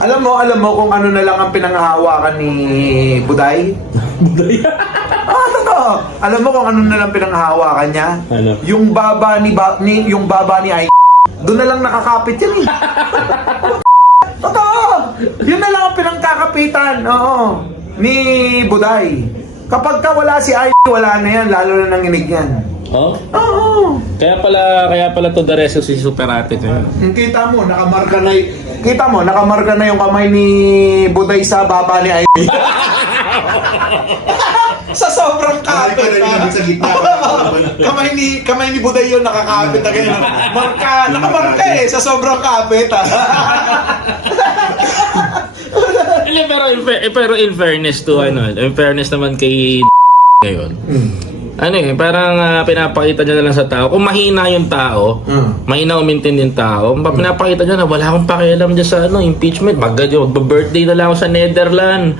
Alam mo kung ano na lang ang pinanghahawakan ni Buday? Buday? Totoo. Alam mo kung ano na lang pinanghahawakan niya? Ano? Yung baba ni ay doon na lang nakakapit yan eh. Totoo. Yun na lang ang pinangkakapitan. Oo. Ni Buday. Kapag ka wala si ay, wala na yan. Lalo na nanginig yan. Oh? Oo. Kaya pala to the rest si Super Ate ngayon. Kita mo, nakamarka na yung kamay ni Buday sa baba ni Ivy. Sa sobrang kapit. Sa gitna. kamay ni Buday yun nakakapit na ganyan. Nakamarka eh, sa sobrang kapit. Hindi, pero in fairness to in fairness naman kay ngayon. Parang pinapakita niya na lang sa tao. Kung mahina yung tao, mahina umintindi yung tao, pinapakita niya na wala akong pakialam dyan sa impeachment. Magba-birthday na lang ako sa Netherlands.